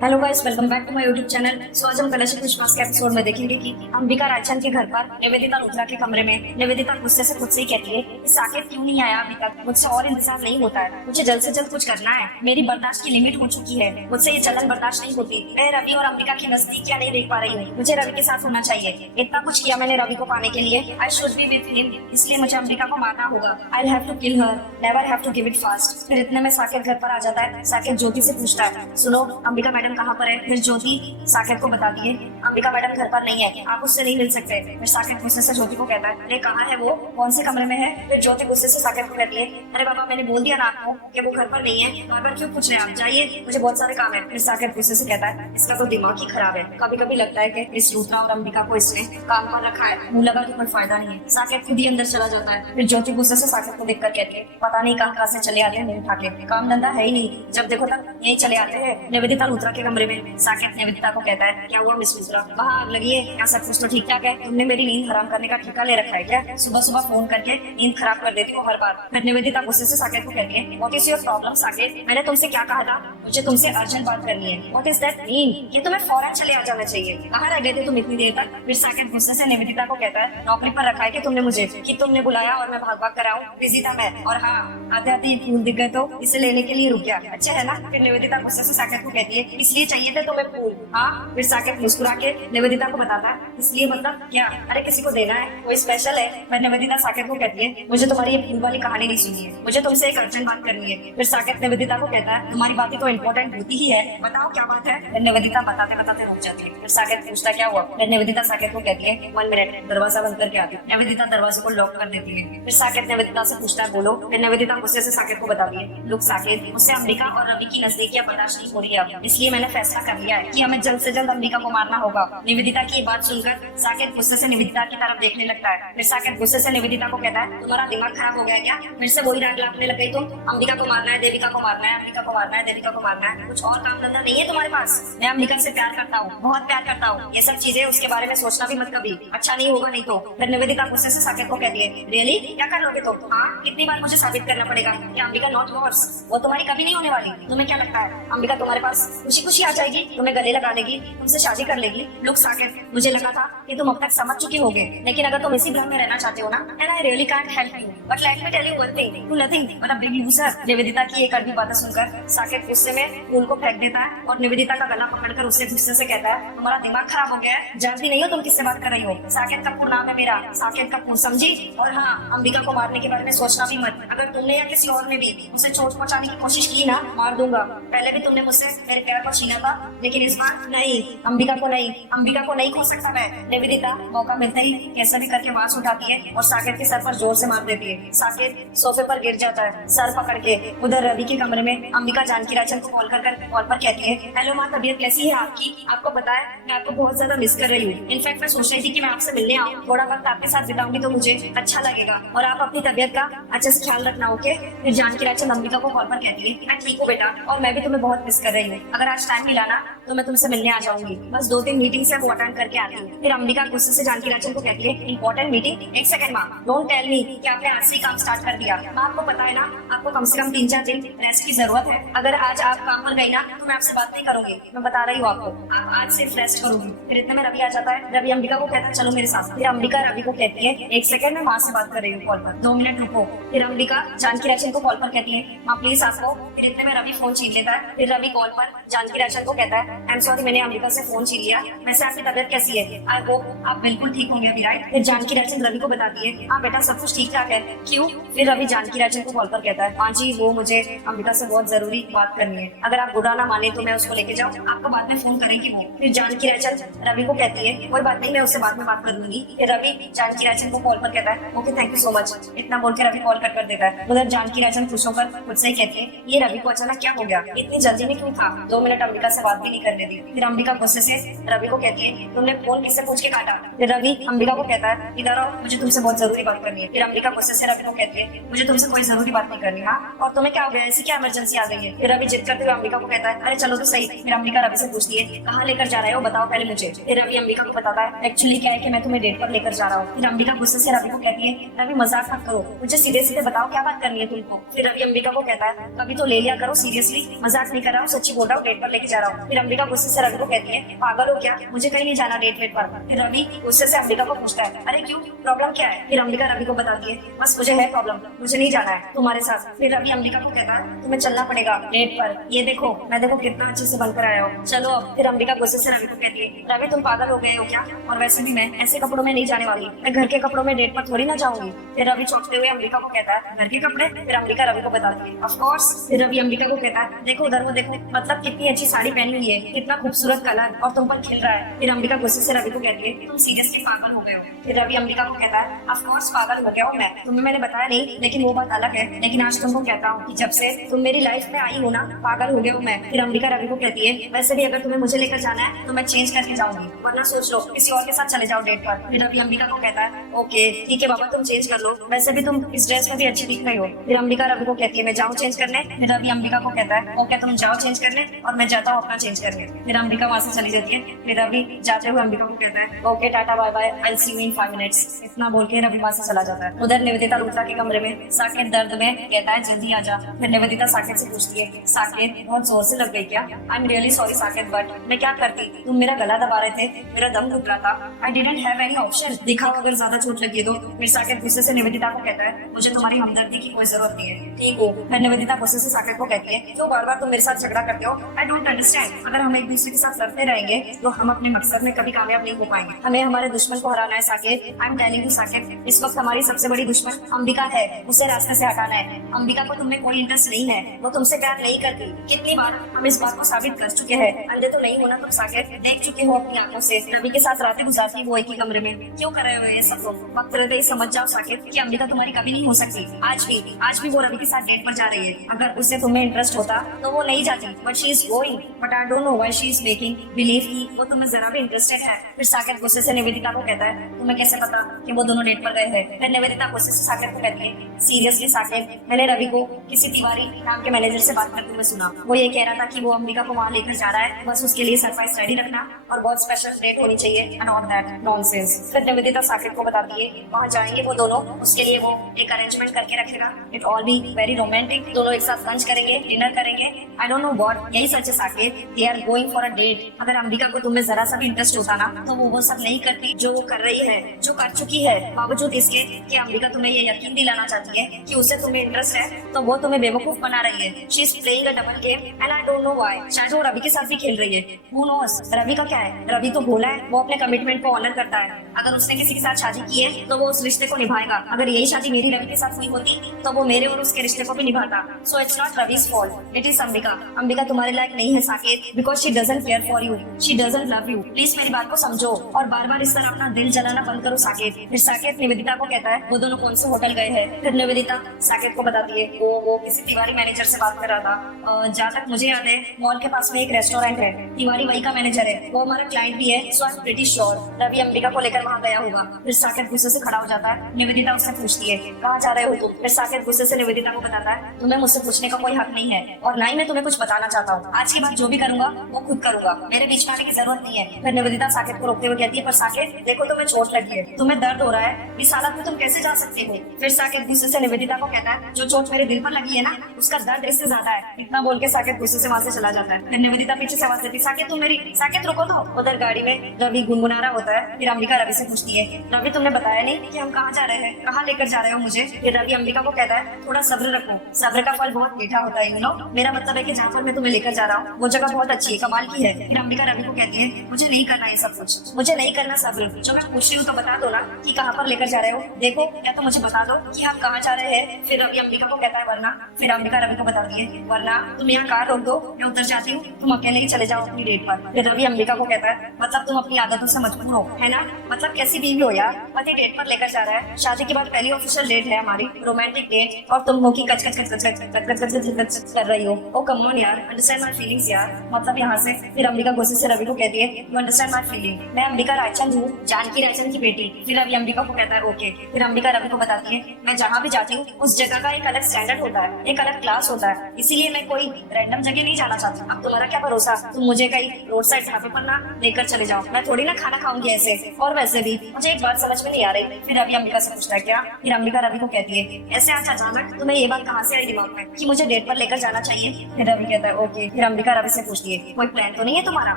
Hello guys, welcome back to my YouTube channel. सो आज हम कलश विश्वास के एपिसोड में देखेंगे कि अंबिका राजचंद के घर पर निवेदिता रुद्रा के कमरे में निवेदिता गुस्से से खुद से ही कहती है कि साकेत क्यों नहीं आया अभी तक, मुझसे और इंतजार नहीं होता है, मुझे जल्द से जल्द कुछ करना है, मेरी बर्दाश्त की लिमिट हो चुकी है, मुझसे ये चलन बर्दाश्त नहीं होती, मैं रवि और अंबिका की नजदीकियां नहीं देख पा रही हूँ, मुझे रवि के साथ होना चाहिए, इतना कुछ किया मैंने रवि को पाने के लिए, I should be with him, इसलिए मुझे अंबिका को मारना होगा, I have to kill her, never have to give it fast. फिर इतने में साकेत घर पर आ जाता है। साकेत ज्योति से पूछता है, सुनो अंबिका मैडम कहाँ पर है? फिर ज्योति साकेत को बताती है, अंबिका मैडम घर पर नहीं है, आप उससे नहीं मिल सकते। फिर साकेत गुस्से से ज्योति को कहता है, अरे कहाँ है वो, कौन से कमरे में है? फिर ज्योति गुस्से से साकेत को कहती है, अरे बाबा मैंने बोल दिया ना आपको कि वो घर पर नहीं है, बार बार क्यों पूछ रहे हैं आप, जाइए मुझे बहुत सारे काम है। फिर साकेत गुस्से से कहता है, इसका तो दिमाग ही खराब है, कभी कभी लगता है कि इस रुद्रा और अंबिका को इसने काम पर रखा है, मुझे लगा कि कोई फायदा नहीं है। साकेत खुद ही अंदर चला जाता है। फिर ज्योति गुस्से से साकेत को देखकर कहती है, पता नहीं कहाँ से चले आते हैं मुंह उठा के, काम धंधा है ही नहीं, जब देखो तब यही चले आते हैं। निवेदिता रुद्रा के कमरे में। साकेत निवेदिता को कहता है, क्या हुआ मिस रुद्रा, वहाँ आग लगी है क्या? सब कुछ तो ठीक ठाक है? तुमने मेरी नींद हराम करने का ठेका ले रखा है क्या? सुबह सुबह फोन करके नींद खराब कर देती हो हर बार। फिर निवेदिता गुस्से से साकेत को कहती है, what is your problem Saket, मैंने तुमसे क्या कहा था, मुझे तुमसे अर्जेंट बात करनी है, व्हाट इज दैट मीन, ये तुम्हें फौरन चले आ जाना चाहिए, कहाँ रह गए थे तुम इतनी देर तक? फिर साकेत गुस्से से निवेदिता को कहता है, नौकरी पर रखा है कि तुमने मुझे, कि तुमने बुलाया और मैं भाग भाग कर आऊँ, बिजी था मैं, और हाँ आते आते ये फूल दिख गए तो इसे लेने के लिए रुक गया, अच्छा है ना? फिर निवेदिता गुस्से से साकेत को कहती है, इसलिए चाहिए थे तुम्हें फूल? हाँ। फिर साकेत मुस्कुरा के निवेदिता को बताता है, इसलिए मतलब क्या, अरे किसी को देना है, कोई स्पेशल है? फिर निवेदिता साकेत को कहती है, मुझे तुम्हारी ये फूल वाली कहानी नहीं सुनी है, मुझे तुमसे एक अर्जेंट बात करनी है। फिर साकेत निवेदिता को कहता है, तुम्हारी बातें तो इम्पोर्टेंट होती ही है, बताओ क्या बात है? फिर निवेदिता बताते बताते रुक जाती है। फिर साकेत पूछता, क्या हुआ? फिर निवेदिता साकेत को कहती है, 1 मिनट, दरवाजा बंद करके आती है। निवेदिता दरवाजे को लॉक कर देती है। फिर साकेत निवेदिता से पूछता है, बोलो। फिर निवेदिता गुस्से से साकेत को बताती है, लुक साकेत, मुझसे अंबिका और रवि की नजदीकियां बर्दाश्त नहीं हो रही है, इसलिए मैंने फैसला कर लिया है कि हमें जल्द से जल्द अंबिका को मारना होगा। निवेदिता की बात सुनकर साकेत गुस्से से निवेदिता की तरफ देखने लगता है। फिर साकेत गुस्से से निवेदिता को कहता है, तुम्हारा दिमाग खराब हो गया क्या? फिर से वही राग लापने लग गई तुम, अंबिका को मारना है, देविका को मारना है, अंबिका को मारना है, देविका को मारना है, कुछ और काम धंधा नहीं है तुम्हारे पास? मैं अंबिका से प्यार करता हूँ, बहुत प्यार करता हूँ, ये सब चीजें उसके बारे में सोचना भी मत कभी, अच्छा नहीं होगा नहीं तो। फिर निवेदिता गुस्से से साकेत को कहती है, रियली क्या कर लोगे तो? हाँ, कितनी बार मुझे साबित करना पड़ेगा कि अंबिका नॉट योर्स, वो तुम्हारी कभी नहीं होने वाली। तुम्हें क्या लगता है अंबिका तुम्हारे पास खुशी खुशी आ जाएगी, तुम्हें गले लगा लेगी, तुमसे शादी कर लेगी? लुक साकेत, मुझे लगा था कि तुम अब तक समझ चुके होगे, लेकिन अगर तुम इसी भ्रम में रहना चाहते हो ना, and I really can't help you, but let me tell you one thing, you nothing but a big loser. Nivedita की एक कड़वी बातें सुनकर साकेत गुस्से में फूल को फेंक देता है और निवेदिता का गला पकड़कर उससे गुस्से से कहता है, तुम्हारा दिमाग खराब हो गया है, जानती नहीं हो तुम किससे बात कर रही हो? साकेत कपूर नाम है मेरा, साकेत कपूर, समझी? और हाँ, अंबिका को मारने के बारे में सोचना भी मत, अगर तुमने या किसी और ने भी उसे चोट पहुंचाने की कोशिश की ना, मार दूंगा। पहले भी तुमने मुझसे मेरे पैर को छीना था, लेकिन इस बार नहीं, अंबिका को नहीं, अंबिका को नहीं खो सकता मैं। निवेदिता मौका मिलते ही कैसे भी करके आवाज उठाती है और साकेत के सर पर जोर से मार देती है। साकेत सोफे पर गिर जाता है सर पकड़ के। उधर रवि के कमरे में अंबिका जानकी राजन को कॉल कर कॉल पर कहती है, हेलो माँ, तबीयत कैसी है आपकी? आपको पता है मैं आपको बहुत ज्यादा मिस कर रही हूँ, इनफैक्ट मैं सोच रही थी कि मैं आपसे मिलने आऊँ, थोड़ा वक्त आपके साथ बिताऊंगी तो मुझे अच्छा लगेगा, और आप अपनी तबीयत का अच्छे से ख्याल रखना, ओके? फिर जानकी राजन अंबिका को कॉल पर कहती है, मैं ठीक हूँ बेटा, और मैं भी तुम्हें बहुत मिस कर रही हूँ, अगर आज टाइम मिला ना तो मैं तुमसे मिलने आ जाऊंगी, बस 2-3 मीटिंग से वो अटेंड करके आती हूँ। फिर अंबिका गुस्से से जानकी राजन को कहती है, इंपॉर्टेंट मीटिंग? एक सेकंड माँ, डोंट टेल मी कि आपने आज से ही काम स्टार्ट कर दिया। माँ आपको पता है ना, आपको कम से कम 3-4 दिन रेस्ट की जरूरत है, अगर आज आप काम पर गई ना तो मैं आपसे बात नहीं करूंगी, मैं बता रही हूँ आपको, आज सिर्फ रेस्ट करूंगी। फिर इतने में रवि आ जाता है। रवि अंबिका को कहता है, चलो मेरे साथ। फिर अंबिका रवि को कहती है, एक सेकंड मैं माँ से बात कर रही हूँ कॉल पर, 2 मिनट रुको। फिर अंबिका जानकी राजन को कॉल पर कहती है, माँ प्लीज आपको। फिर इतने में रवि फोन छीन लेता है। फिर रवि कॉल पर जानकी राजन को कहता है, आई एम सॉरी मैंने अंबिका से फोन छीन लिया, वैसे आपकी तबीयत कैसी है? आई होप आप बिल्कुल ठीक होंगे अभी, राइट? फिर जानकी राजन रवि को बताती है, हाँ बेटा सब कुछ ठीक ठाक है। क्यों? फिर रवि जानकी राजन को कॉल पर कहता है, हाँ जी वो मुझे अंबिका से बहुत जरूरी बात करनी है, अगर आप बुरा ना माने तो मैं उसको लेके जाऊँ, आपको बाद में फोन करेंगी वो। फिर जानकी राजन रवि को कहती है, कोई बात नहीं, मैं उससे बाद में बात कर लूंगी। फिर रवि जानकी राजन को कॉल पर कहता है, okay thank you so much, इतना बोल के रवि कॉल कट कर देता है। उधर जानकी राजन खुश होकर खुद से ही कहती है, ये रवि को अचानक क्या हो गया, इतनी जल्दी में क्यों था? 2 मिनट अंबिका से बात भी नहीं करने दी। फिर अंबिका गुस्से से रवि को कहती है, तुमने फोन किससे पूछा पूछ के काटा। फिर रवि अंबिका को कहता है इधर आओ, मुझे तुमसे बहुत जरूरी बात करनी है। फिर अंबिका गुस्से से रवि को कहती है मुझे तुमसे कोई जरूरी बात नहीं करनी। हाँ, और तुम्हें क्या हो गया, ऐसी क्या इमरजेंसी आ गई है? फिर रवि जिद करते हुए अंबिका को कहता है अरे चलो तो सही। फिर अंबिका रवि से पूछती है कहाँ लेकर जा रहे हो, बताओ पहले मुझे। फिर रवि अंबिका को बताता है एक्चुअली क्या है कि मैं तुम्हें डेट पर लेकर जा रहा हूँ। फिर अंबिका गुस्से से रवि को कहती है रवि मजाक मत करो, मुझे सीधे सीधे बताओ क्या बात करनी है तुमको। फिर रवि अंबिका को कहता है कभी तो ले लिया करो सीरियसली, मजाक नहीं कर रहा हूँ, सच्ची बोल रहा हूँ, डेट पर लेके जा रहा हूँ। फिर अंबिका गुस्से से रवि को कहती है पागल हो क्या, मुझे कहीं नहीं जाना डेट वेट पर। फिर रवि गुस्से से अंबिका को पूछता है अरे क्यों, प्रॉब्लम क्या है? फिर अंबिका रवि को बताती है बस मुझे है प्रॉब्लम, मुझे नहीं जाना है तुम्हारे साथ। फिर रवि अंबिका को कहता है तुम्हें चलना पड़ेगा डेट पर, ये देखो मैं देखो कितना अच्छे से बनकर आया हूँ, चलो अब। फिर अंबिका गुस्से से रवि को कहती है रवि तुम पागल हो गए हो क्या, और वैसे भी मैं ऐसे कपड़ों में नहीं जाने वाली, मैं घर के कपड़ों में डेट पर थोड़ी ना जाऊंगी। फिर रवि चौंकते हुए अंबिका को कहता है घर के कपड़े? फिर अंबिका रवि को बताती है ऑफ कोर्स। फिर रवि अंबिका को कहता है देखो उधर वो देखो, मतलब कितनी अच्छी साड़ी पहनी हुई है, कितना खूबसूरत कलर और तुम पर खिल रहा है। फिर अंबिका गुस्से से रवि को कहती है तुम सीरियसली पागल हो गए हो। फिर रवि अंबिका को कहता है ऑफ कोर्स पागल हो गया हूँ मैं, तुम्हें मैंने बताया नहीं, लेकिन वो बात अलग है। लेकिन आज तुमको कहता हूँ कि जब से तुम मेरी लाइफ में आई हो ना, पागल हो गए हो मैं। फिर अंबिका रवि को कहती है वैसे भी अगर तुम्हें मुझे लेकर जाना है तो मैं चेंज करके जाऊंगी, वरना सोच लो किसी और के साथ चले जाओ डेट पर। फिर रवि अंबिका को कहता है ओके ठीक है बाबा तुम चेंज कर लो, वैसे भी तुम इस ड्रेस में भी अच्छी दिख रही हो। फिर अंबिका रवि को कहती है मैं जाऊँ चेंज करने? फिर रवि अंबिका को कहता है ओके तुम जाओ चेंज करने और मैं जाता हूँ अपना चेंज करके। फिर अंबिका वहाँ से चली जाती है। फिर रवि जाते हुए अंबिका को कहता है okay tata bye bye, I see you in 5 minutes. इतना बोल के रवि वहाँ से चला जाता है। उधर निवेदिता लूथरा के कमरे में साकेत दर्द में कहता है जल्दी आ जा। फिर निवेदिता साकेत से पूछती है साकेत बहुत जोर से लग गई क्या? I am really sorry Saket but मैं क्या करती, तुम मेरा गला दबा रहे थे, मेरा दम घुट रहा था, I didn't have any option, दिखाओ अगर ज्यादा चोट लगी तो। फिर साकेत गुस्से से निवेदिता को कहता है मुझे तुम्हारी हमदर्दी की कोई जरूरत नहीं है, ठीक हो। फिर निवेदिता गुस्से से साकेत को कहती है क्यों बार बार तुम मेरे साथ झगड़ा करते हो, आई डोंट अंडरस्टैंड। अगर हम एक दूसरे के साथ लड़ते रहेंगे तो हम अपने मकसद में कभी कामयाब नहीं हो पाएंगे, हमें हमारे दुश्मन को हराना है Saket. I am telling you Saket, इस वक्त हमारी सबसे बड़ी दुश्मन अंबिका है, उसे रास्ते से हटाना है। अंबिका को तुममें कोई इंटरेस्ट नहीं है, वो तुमसे प्यार नहीं करती, कितनी बार हम इस बात को साबित कर चुके हैं। अंधे तो नहीं होना तुम साकेत, देख चुके हो अपनी आंखों से रवि के साथ रातें गुजारती वो एक ही कमरे में, क्यों कर रहे हो ये सब तुम? वक्त रहते ही समझ जाओ साकेत कि अंबिका तुम्हारी कभी नहीं हो सकती। आज भी वो रवि के साथ डेट पर जा रही है, अगर उसे तुम्हें इंटरेस्ट होता तो वो नहीं जाती, but she is going, but I don't know why she is making believe कि वो तुम्हें जरा भी इंटरेस्टेड है। फिर साकेत गुस्से से निवेदिता को कहता है तुम्हें कैसे पता कि वो दोनों डेट पर गए हैं? फिर निवेदिता गुस्से से साकेत को कहती है सीरियसली साकेत, मैंने रवि को किसी तिवारी नाम के मैनेजर से बात करते हुए सुना, वो ये कह रहा था कि वो अंबिका को वहाँ लेकर जा रहा है, बस उसके लिए सरप्राइज रेडी रखना और बहुत स्पेशल डेट होनी चाहिए एंड ऑल दैट नॉनसेंस। फिर निवेदिता साकेत को बताती है वहाँ जाएंगे वो दोनों, उसके लिए वो एक अरेंजमेंट करके रखेगा, it all be very romantic, दोनों एक साथ लंच करेंगे, डिनर करेंगे, आई डोंट नो व्हाट, यही सच है Saket, they are going for a date. अगर अंबिका को तुम्हें जरा सा भी इंटरेस्ट होता ना तो वो सब नहीं करती जो वो कर रही है, जो कर चुकी है, बावजूद इसके कि अंबिका तुम्हें ये यकीन दिलाना चाहती है कि उसे तुम्हें इंटरेस्ट है, तो वो तुम्हें बेवकूफ बना रही है। She is playing a double game and I don't know why, शायद वो रवि के साथ भी खेल रही है, हू नोस। रवि का क्या है, रवि तो भोला है, वो अपने कमिटमेंट को ऑनर करता है, अगर उसने किसी के साथ शादी की है तो वो उस रिश्ते को निभाएगा। अगर यही शादी मेरी रवि के साथ हुई होती तो वो मेरे और उसके रिश्ते को भी निभाता। So it's not रवि's fault, it is Ambika. Ambika तुम्हारे लायक नहीं है Saket, because she doesn't care for you, she doesn't love you। Please मेरी बात को समझो और बार बार इस तरह अपना दिल जलाना बंद करो साकेत। फिर साकेत निवेदिता को कहता है वो दोनों कौन से होटल गए हैं? फिर निवेदिता साकेत को बताती है वो किसी तिवारी मैनेजर से बात कर रहा था, जहाँ तक मुझे याद है मॉल के पास में एक रेस्टोरेंट है, तिवारी वही का मैनेजर है, वो हमारा क्लाइंट भी है, सो I am pretty sure Ravi Ambika को लेकर वहाँ गया होगा। फिर साकेत गुस्से से खड़ा हो जाता है। निवेदिता उससे पूछती है कहाँ जा रहे हो तुम? फिर साकेत गुस्से से निवेदिता को बताता है तुम्हें मुझसे पूछने का कोई हक नहीं है और ना ही मैं तुम्हें कुछ बताना चाहता हूँ, आज के बाद जो भी करूंगा वो खुद करूंगा, मेरे बीच में आने की जरूरत नहीं है। फिर निवेदिता साकेत को रोकते हुए कहती है पर साकेत देखो तुम्हें चोट लगी है, तुम्हें दर्द हो रहा है, इस हालत में तुम कैसे जा सकती हो? फिर साकेत गुस्से से निवेदिता को कहता है जो चोट मेरे दिल पर लगी है ना उसका दर्द इससे ज्यादा है। इतना बोल के साकेत गुस्से से वहाँ से चला जाता है। फिर निवेदिता पीछे से आवाज देती है साकेत तुम मेरी, साकेत रुको तो। उधर गाड़ी में रवि गुनगुना रहा होता है। फिर अंबिका रवि से पूछती है रवि तुमने बताया नहीं कि हम कहाँ जा रहे हैं, कहाँ लेकर जा रहे हो मुझे? फिर रवि अंबिका को कहता है थोड़ा सब्र रखो, सब्र का फल बहुत मीठा होता है, यू नो। मेरा मतलब है कि जहाँ पर मैं तुम्हें लेकर जा रहा हूँ वो जगह बहुत अच्छी है, कमाल की है। फिर अंबिका रवि को कहती है मुझे नहीं करना ये सब कुछ, मुझे नहीं करना सब्र, जो मैं पूछ रही हूँ तो बता दो ना कि कहाँ पर लेकर जा रहे हो, देखो या तो मुझे बता दो कि हम कहाँ जा रहे हैं। फिर रवि अंबिका को कहता है वरना। फिर अंबिका रवि को बताती है वरना तुम यहाँ कार रोक दो, मैं उतर जाती हूँ, तुम अकेले ही चले जाओ अपनी डेट पर। फिर रवि अंबिका को कहता है मतलब तुम अपनी आदतों से मजबूर हो, है ना? मतलब कैसी बीवी हो यार, पति डेट पर लेकर जा रहा है, शादी के बाद पहली ऑफिशियल डेट है हमारी, रोमांटिक डेट, और तुम मुंह की कच कच कच कच कच कच कच कच कच कर रही हो। ओ कम ऑन यार, अंडरस्टैंड माय फीलिंग्स यार, मतलब यहाँ से। फिर अंबिका गुस्से से रवि को कहती है यू अंडरस्टैंड माय फीलिंग, मैं अंबिका रायचंद हूँ, जानकी रायचंद की बेटी। फिर रवि अंबिका को कहता है ओके। फिर अंबिका रवि को बताती है मैं जहाँ भी जाती हूँ उस जगह का एक अलग स्टैंडर्ड होता है, एक अलग क्लास होता है, इसीलिए मैं कोई रैंडम जगह नहीं जाना चाहती। अब तुम्हारा क्या भरोसा, तुम मुझे कहीं रोड साइड ढाबे पर ना लेकर चले जाओ, मैं थोड़ी ना खाना खाऊंगी ऐसे। और वैसे भी मुझे एक बात समझ में नहीं आ रही। फिर रवि अंबिका से पूछता है क्या? फिर अंबिका रवि को कहती है ऐसे आज अचानक तुम्हें ये बात कहाँ से आई दिमाग में कि मुझे डेट पर लेकर जाना चाहिए? फिर रवि कहता है ओके। फिर अंबिका रवि से पूछती है कोई प्लान तो नहीं है तुम्हारा?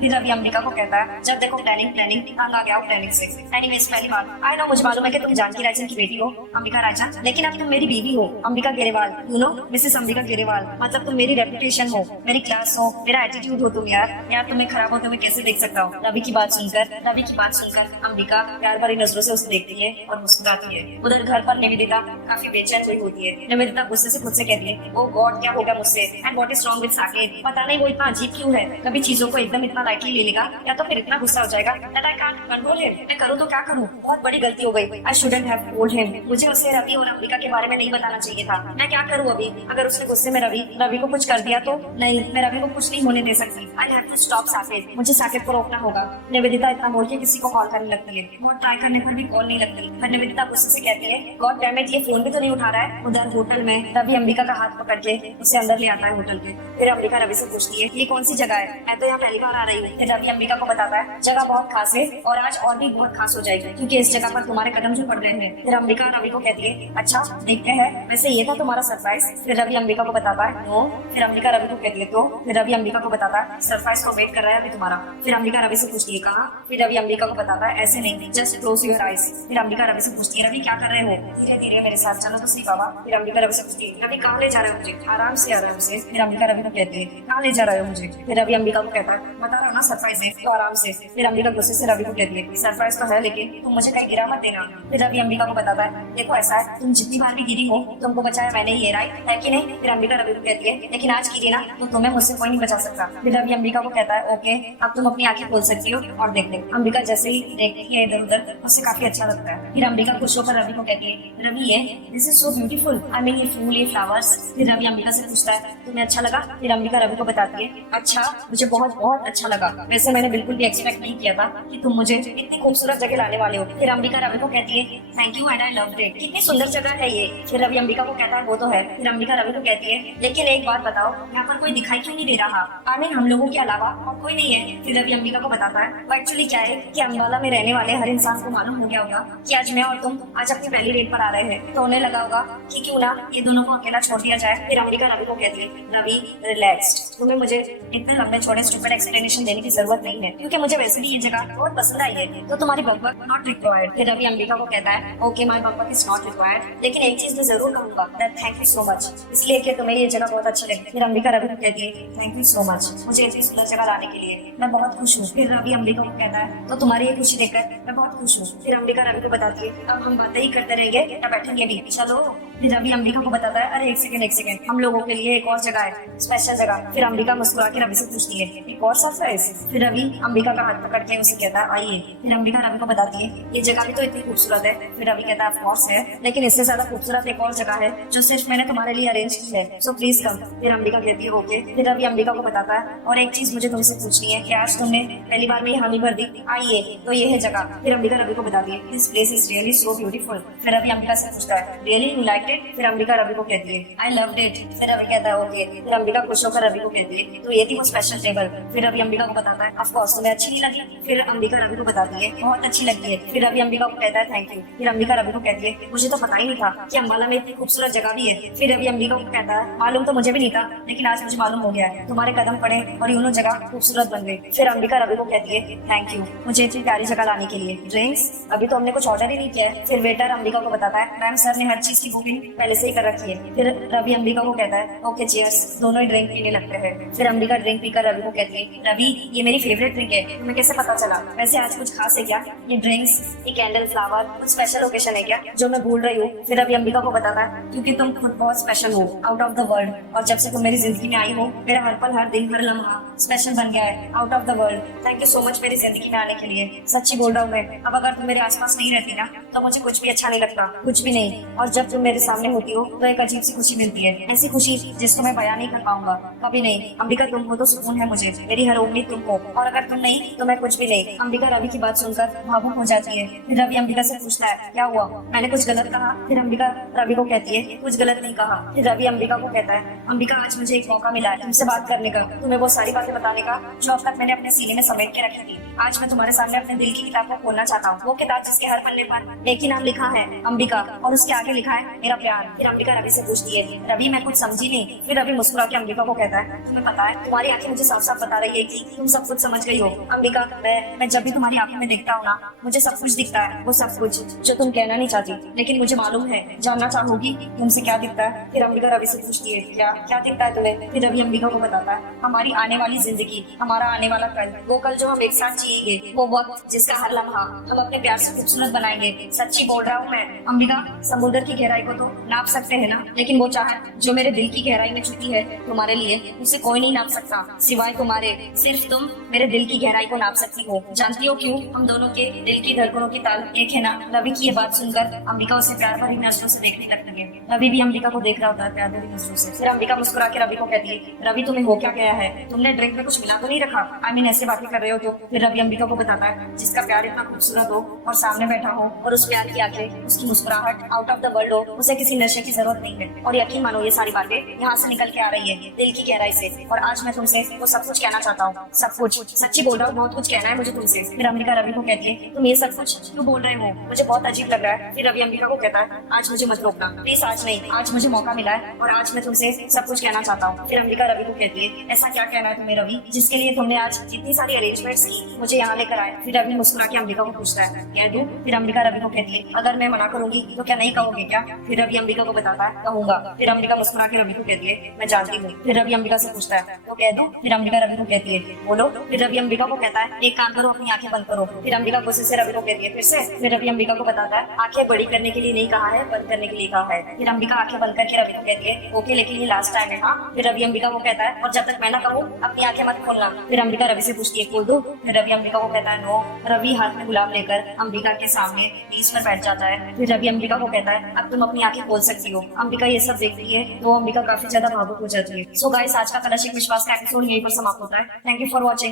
फिर रवि अंबिका को कहता है जब देखो प्लानिंग प्लानिंग, तंग आ गया प्लानिंग से। एनीवेज पहली बात आई नो, मुझे मालूम है कि तुम जानकी रायचंद की बेटी हो अंबिका रायचंद, लेकिन अब तुम मेरी बीवी हो Ambika Grewal, you know Mrs Ambika Grewal. मतलब तुम मेरी रेपुटेशन हो, मेरी क्लास हो, मेरा एटीट्यूड हो तुम। यार तुम्हें खराब हो तो मैं कैसे देख सकता हूँ? रवि की बात सुनकर अंबिका प्यार भरी नजरों से उसे देखती है और मुस्कुराती है। उधर घर पर निवेदिता काफी बेचैन हुई होती है। निवेदिता गुस्से से खुद से कहती है ओ गॉड क्या होगा मुझसे, and what is wrong with Saket? पता नहीं वो इतना अजीब क्यों है, कभी चीजों को एकदम इतना लाइटली ले लेगा या तो फिर इतना गुस्सा हो जाएगा that I can't control him. मैं करूँ तो क्या करूँ? बहुत बड़ी गलती हो गई। I shouldn't have told him. मुझे उसे रवि और अंबिका के बारे में नहीं बताना चाहिए था। मैं क्या करूँ अभी? अगर उसने गुस्से में रवि को कुछ कर दिया तो? नहीं, मैं रवि को कुछ नहीं होने दे सकती। I have to stop Saket. मुझे साकेत को रोकना होगा। निवेदिता इतना बोल के किसी को कॉल करने लगती है। बहुत ट्राई करने पर भी कॉल नहीं लगती। फिर निवेदिता गुस्से से कहती है गॉड डैम इट, ये फोन भी तो नहीं उठा रहा है। उधर होटल में रवि अंबिका का हाथ पकड़ के उसे अंदर ले आता है होटल के। फिर अंबिका रवि से पूछती है ये कौन सी जगह है? मैं तो यहाँ पहली बार आ रही हूँ। फिर रवि अंबिका को बताता है जगह बहुत खास है और आज और भी बहुत खास हो जाएगी क्योंकि इस जगह पर तुम्हारे कदम जो पड़ रहे हैं। फिर अंबिका रवि को कहती है अच्छा देखते हैं, वैसे ये था तुम्हारा सरप्राइज? फिर रवि अंबिका को बताता है नो। फिर अंबिका रवि को कहती है तो? फिर रवि अंबिका को बताता है सरप्राइज को वेट कर रहा है अभी तुम्हारा। फिर अंबिका रवि से पूछती है कहाँ? फिर रवि अंबिका को बताता है ऐसे नहीं, जस्ट क्लोज योर आईज। फिर अंबिका रवि से पूछती है रवि क्या कर रहे हो? धीरे धीरे मेरे साथ चलो तो सही बाबा। फिर अंबिका रवि से पूछती है रवि कहाँ ले जा रहे हो मुझे? आराम से आराम से। फिर अंबिका रवि को कहती है कहाँ ले जा रहे हो मुझे? फिर रवि अंबिका को कहता है बता रहा हूँ ना सरप्राइज है तो आराम से। फिर अंबिका गुस्से से रवि को कहती है सरप्राइज तो है लेकिन तुम मुझे कहीं गिरा मत देना। फिर रवि अंबिका को बताता है देखो ऐसा है तुम जितनी बार भी गिरी हो तुमको बचाया मैंने ही, राइट है कि नहीं? फिर अंबिका रवि को कहती है लेकिन आज गिरी ना तो तुम्हें मुझसे कोई नहीं बचा सकता। फिर रवि अंबिका को कहता है ओके अब तुम अपनी आंखें खोल सकती हो और देख ले। अंबिका जैसे ही देखती है इधर उधर उससे काफी अच्छा लगता है। फिर अंबिका खुश होकर रवि को कहती है रवि ये this is so beautiful, I mean ये फूल ये फ्लावर्स। फिर रवि अंबिका से पूछता है तुम्हें अच्छा लगा? फिर अंबिका रवि को बताती है अच्छा मुझे बहुत बहुत अच्छा लगा, वैसे मैंने बिल्कुल भी एक्सपेक्ट नहीं किया था कि तुम मुझे इतनी खूबसूरत जगह लाने वाले हो। फिर अंबिका रवि को कहती है thank you and I loved it, कितनी सुंदर जगह है ये। फिर रवि अंबिका को कहता है वो तो है। फिर अंबिका रवि को कहती है लेकिन एक बात बताओ यहाँ पर कोई दिखाई क्यों नहीं दे रहा? आई मीन हम लोगों के अलावा और कोई नहीं है। फिर रवि अंबिका को बताता है वो एक्चुअली क्या है कि अम्बाला में रहने वाले हर इंसान को मालूम हो गया होगा कि आज मैं और तुम आज अपनी पहली डेट पर आ रहे हैं, तो उन्हें लगा होगा कि क्यों ना ये दोनों को अकेला छोड़ दिया जाए। फिर अंबिका रवि को कहती है रवि रिलैक्स्ड, तुम्हें मुझे इतने लंबे छोटे स्टूपिड एक्सप्लेनेशन देने की जरूरत नहीं है क्योंकि मुझे वैसे भी ये जगह बहुत पसंद आई है, तो तुम्हारी बकबक नॉट रिक्वायर्ड। फिर रवि अंबिका को कहता है ओके माय बकबक इज नॉट रिक्वायर्ड, लेकिन एक चीज मैं जरूर कहूंगा that thank you so much, इसलिए कि तुम्हें ये जगह बहुत अच्छी लगी। फिर अंबिका रवि को कहती है थैंक यू सो मच मुझे इतनी सुंदर जगह लाने के लिए, मैं बहुत खुश हूँ। फिर रवि अंबिका को कहता है तो तुम्हारी ये खुशी देखकर मैं बहुत खुश हूँ। फिर अंबिका रवि को बताती है अब हम बातें ही करते रहेंगे या बैठेंगे भी, चलो। फिर रवि अंबिका को बताता है अरे एक सेकंड हम लोगों के लिए एक और जगह है, स्पेशल जगह। फिर अंबिका मुस्कुरा के रवि से पूछती है एक और सरप्राइज? फिर रवि अंबिका का हाथ पकड़ के उसे कहता है आइए। फिर अंबिका रवि को बताती है ये जगह भी तो इतनी खूबसूरत है। फिर रवि कहता है ऑफ कोर्स है, लेकिन इससे ज्यादा खूबसूरत एक और जगह है जो सिर्फ मैंने तुम्हारे लिए अरेंज की है, सो प्लीज कम। फिर अंबिका कहती है ओके। फिर रवि अंबिका को बताता है और एक चीज मुझे तुमसे पूछनी है कि आज तुमने पहली बार में हामी भर दी, आइए तो ये है जगह। फिर अंबिका रवि को बताती है this place is really so beautiful. फिर रवि अंबिका से पूछता है रियली यू लाइक इट? फिर अंबिका रवि को कहती है आई लव्ड इट। फिर रवि कहता है ओके। फिर अंबिका खुश होकर रवि को कहती है तो ये थी वो स्पेशल टेबल। फिर रवि अंबिका को बताता है ऑफ कोर्स तुम्हें अच्छी नहीं लगी? फिर अंबिका रवि को बताती है बहुत अच्छी लगी है। फिर रवि अंबिका को कहता है थैंक यू। फिर अंबिका रवि को कहती है मुझे तो पता ही नहीं था कि अम्बाला में इतनी खूबसूरत जगह भी है। फिर रवि अंबिका को कहता है मालूम तो मुझे भी नहीं था, लेकिन आज मुझे मालूम हो गया है, तुम्हारे कदम पड़े और यूनो जगह खूबसूरत बन गई। फिर अंबिका रवि को कहती है थैंक यू मुझे इतनी प्यारी जगह लाने के लिए। ड्रिंक्स अभी तो हमने कुछ ऑर्डर ही नहीं किया है। फिर वेटर अंबिका को बताता है मैम सर ने हर चीज की बुकिंग पहले से ही कर रखी है। फिर रवि अंबिका को कहता है ओके चीयर्स, दोनों ही ड्रिंक पीने लगते हैं। फिर अंबिका ड्रिंक पीकर रवि को कहती है रवि ये मेरी फेवरेट ड्रिंक है, तुम्हें कैसे पता चला? वैसे आज कुछ खास है क्या? ये ड्रिंक्स, ये कैंडल फ्लावर, कुछ स्पेशल ओकेशन है क्या जो मैं भूल रही हूँ? फिर रवि अंबिका को बताता है क्योंकि तुम खुद बहुत स्पेशल हो, आउट ऑफ द वर्ल्ड, और जब से तुम मेरी जिंदगी में आई हो मेरा हर पल हर दिन हर लम्हा स्पेशल बन गया है, out of the world. Thank you so much मेरी जिंदगी में आने के लिए, सच्ची बोल रहा हूँ मैं। अब अगर तुम मेरे आसपास नहीं रहती ना तो मुझे कुछ भी अच्छा नहीं लगता, कुछ भी नहीं। और जब तुम मेरे सामने होती हो तो एक अजीब सी खुशी मिलती है, ऐसी खुशी जिसको मैं बयान नहीं कर पाऊंगा कभी नहीं। अंबिका तुम हो तो सुकून है मुझे, मेरी हर उम्मीद तुम हो, और अगर तुम नहीं तो मैं कुछ भी नहीं। अंबिका रवि की बात सुनकर भावुक हो जाती है। फिर रवि अंबिका से पूछता है, क्या हुआ, मैंने कुछ गलत कहा? फिर अंबिका रवि को कहती है, कुछ गलत नहीं कहा। फिर रवि अंबिका को कहता है, अंबिका आज मुझे एक मौका मिला है तुमसे बात करने का, तुम्हें वो सारी बातें बताने का जो अब तक मैंने अपने सीने में समेट के रखी थी। आज मैं तुम्हारे सामने अपने दिल की किताब को खोलना चाहता हूँ, वो किताब जिसके हर पन्ने पर एक ही नाम लिखा है, अंबिका, और उसके आगे लिखा है मेरा प्यार। फिर अंबिका रवि से पूछती है, रवि मैं कुछ समझी नहीं। फिर रवि मुस्कुरा के अंबिका को कहता है, तुम्हें पता है तुम्हारी आंखें मुझे साफ साफ बता रही है कि तुम सब कुछ समझ गई हो। अंबिका, मैं जब भी तुम्हारी आंखों में देखता हूँ ना, मुझे सब कुछ दिखता है, वो सब कुछ जो तुम कहना नहीं चाहती, लेकिन मुझे मालूम है। जानना चाहोगी तुमसे क्या दिखता है? फिर अंबिका रवि से पूछती है, क्या क्या दिखता है तुम्हें? फिर रवि अंबिका को बताता है, हमारी आने वाली जिंदगी, हमारा आने वाला कल, वो कल जो हम एक साथ जिएंगे, वो वक्त जिसका हर लम्हा हम अपने प्यार से खूबसूरत बनाएंगे। सच्ची बोल रहा हूँ मैं। अंबिका, समुद्र की गहराई को तो नाप सकते हैं ना, लेकिन वो चाहत जो मेरे दिल की गहराई में छुपी है तुम्हारे लिए, उसे कोई नहीं नाप सकता सिवाय तुम्हारे। सिर्फ तुम मेरे दिल की गहराई को नाप सकती हो। जानती हो क्यों? हम दोनों के दिल की धड़कनों की ताल एक है ना। रवि की ये बात सुनकर अंबिका उसे प्यार भरी नजरों से देखने लगती है। रवि भी अंबिका को देख रहा होता है प्यार भरी नजरों से। फिर अंबिका मुस्कुरा के रवि को कहती है, रवि तुम्हें हो क्या गया है? तुमने ड्रिंक में कुछ मिला तो नहीं रखा? आई मीन ऐसे बातें कर रहे हो तो? फिर रवि अंबिका को बताता है, जिसका प्यार इतना खूबसूरत हो और सामने बैठा हो, और उस प्यार की आंखें, उसकी मुस्कुराहट आउट ऑफ द वर्ल्ड हो, उसे किसी नशे की जरूरत नहीं है। और यकीन मानो ये सारी बातें यहाँ से निकल के आ रही है दिल की गहराई से, और आज मैं तुमसे वो सब कुछ कहना चाहता हूँ। सब कुछ, सच्ची बोल रहा हूँ, बहुत कुछ कहना है मुझे तुमसे। फिर अंबिका रवि को कहती है, तुम ये सब कुछ क्यों बोल रहे हो? मुझे बहुत अजीब लग रहा है। फिर रवि अंबिका को कहता है, आज मुझे मत रोकना प्लीज, आज नहीं, आज मुझे मौका मिला है और आज मैं तुमसे सब कुछ कहना चाहता हूँ। फिर अंबिका रवि को कहती है, ऐसा क्या कहना है तुम्हें रवि, जिसके लिए तुमने आज इतनी सारी अरेंजमेंट्स की, मुझे यहाँ लेकर आए? फिर रवि मुस्कुरा के अंबिका को पूछता है, कह दूं? फिर अंबिका रवि को कहती है, अगर मैं मना करूंगी तो क्या नहीं कहोगे क्या? फिर रवि अंबिका को बताता है, कहूंगा। फिर अंबिका मुस्कुरा के रवि को कहती है, मैं जानती हूँ। फिर रवि अंबिका से पूछता है, तो कह दूं? फिर अंबिका रवि को कहती है, बोलो। फिर रवि अंबिका को कहता है, एक काम करो, अपनी आंखें बंद करो। फिर अंबिका गुस्से से रवि को कहती है, फिर से? फिर रवि अंबिका को बताता है, आंखें बड़ी करने के लिए नहीं कहा है, बंद करने के लिए कहा है। फिर अंबिका आंखें बंद करके रवि को कहती है, ओके, लेकिन ये लास्ट टाइम है, हाँ? फिर रवि अंबिका को कहता है, और जब तक मैं ना कहूँ अपनी आंखें मत खोलना। फिर अंबिका रवि से पूछती है, खोल दूं? फिर रवि अंबिका को कहता है, नो। रवि हाथ में गुलाब लेकर अंबिका के सामने बीच पर बैठ जाता है। फिर रवि अंबिका को कहता है, अब तुम अपनी आंखें खोल सकती हो। अंबिका ये सब देखती है तो अंबिका काफी ज्यादा भावुक हो जाती है। सो गाइस, आज का कलश एक विश्वास का एपिसोड यहीं पर समाप्त होता है। Thank you for watching.